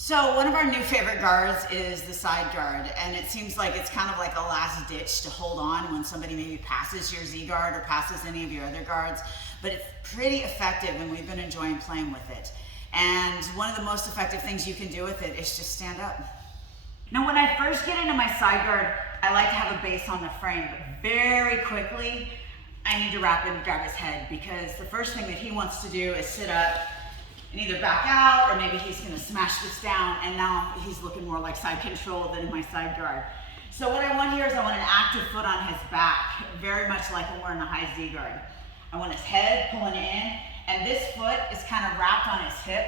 So one of our new favorite guards is the side guard, and it seems like it's kind of like a last ditch to hold on when somebody maybe passes your Z guard or passes any of your other guards, but it's pretty effective and we've been enjoying playing with it. And one of the most effective things you can do with it is just stand up. Now when I first get into my side guard, I like to have a base on the frame, but very quickly I need to wrap him and grab his head, because the first thing that he wants to do is sit up and either back out, or maybe he's gonna smash this down, and now he's looking more like side control than in my side guard. So what I want here is I want an active foot on his back, very much like when we're in a high Z guard. I want his head pulling in, and this foot is kind of wrapped on his hip,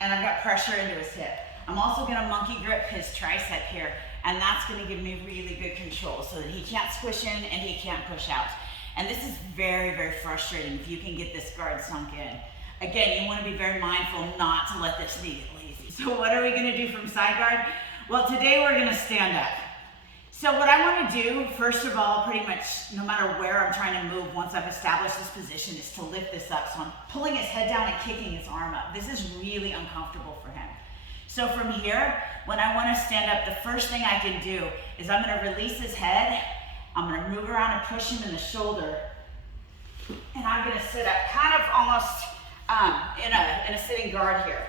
and I've got pressure into his hip. I'm also gonna monkey grip his tricep here, and that's gonna give me really good control so that he can't squish in and he can't push out. And this is very, very frustrating if you can get this guard sunk in. Again, you want to be very mindful not to let this knee get lazy. So what are we going to do from side guard? Well, today we're going to stand up. So what I want to do, first of all, pretty much no matter where I'm trying to move, once I've established this position, is to lift this up. So I'm pulling his head down and kicking his arm up. This is really uncomfortable for him. So from here, when I want to stand up, the first thing I can do is I'm going to release his head. I'm going to move around and push him in the shoulder. And I'm going to sit up kind of almost in a sitting guard here.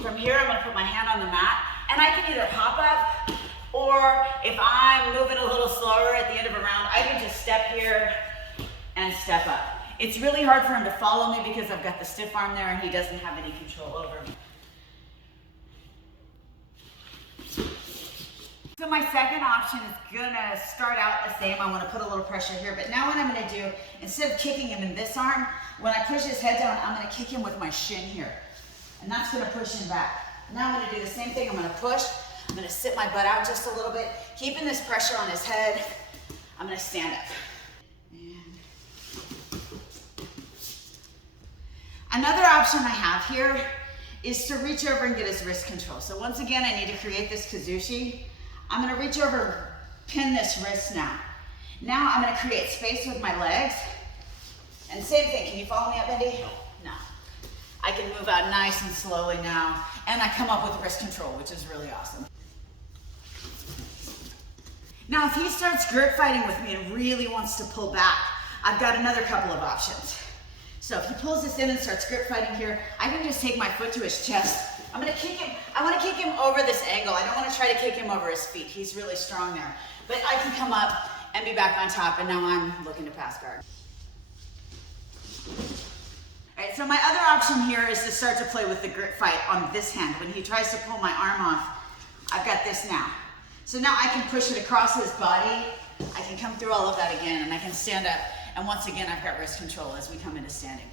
From here, I'm gonna put my hand on the mat, and I can either hop up, or if I'm moving a little slower at the end of a round, I can just step here and step up. It's really hard for him to follow me because I've got the stiff arm there and he doesn't have any control over me. So my second option is gonna start out the same. I wanna put a little pressure here, but now what I'm gonna do, instead of kicking him in this arm, when I push his head down, I'm gonna kick him with my shin here. And that's gonna push him back. Now I'm gonna do the same thing. I'm gonna push, I'm gonna sit my butt out just a little bit, keeping this pressure on his head. I'm gonna stand up. And another option I have here is to reach over and get his wrist control. So once again, I need to create this kazushi. I'm gonna reach over, pin this wrist now. Now I'm gonna create space with my legs. And same thing, can you follow me up, Bendy? No. I can move out nice and slowly now, and I come up with wrist control, which is really awesome. Now, if he starts grip fighting with me and really wants to pull back, I've got another couple of options. So if he pulls this in and starts grip fighting here, I can just take my foot to his chest. I'm gonna kick him, I wanna kick him over this angle. I don't wanna try to kick him over his feet. He's really strong there. But I can come up and be back on top, and now I'm looking to pass guard. All right, so my other option here is to start to play with the grip fight on this hand. When he tries to pull my arm off, I've got this now. So now I can push it across his body. I can come through all of that again, and I can stand up. And once again, I've got wrist control as we come into standing.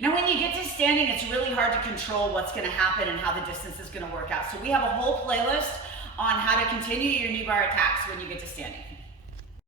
Now, when you get to standing, it's really hard to control what's gonna happen and how the distance is gonna work out. So we have a whole playlist on how to continue your knee bar attacks when you get to standing.